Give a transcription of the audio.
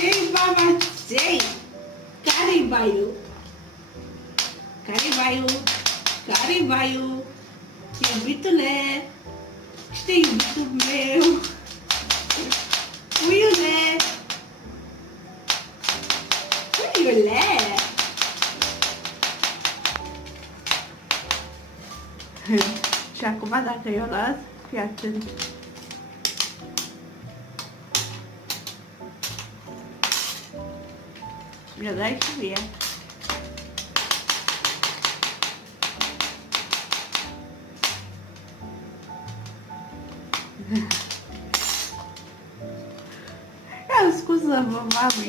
Ce-i, mama, ce-i? Care-i baiul? Care-i baiul? Care-i baiul? Iubitule! Știi, iubitul meu! Puiule! Puiule! Și acum dacă eu las, fii atent. Mi-o dai și mie. Scuză-mă, mami.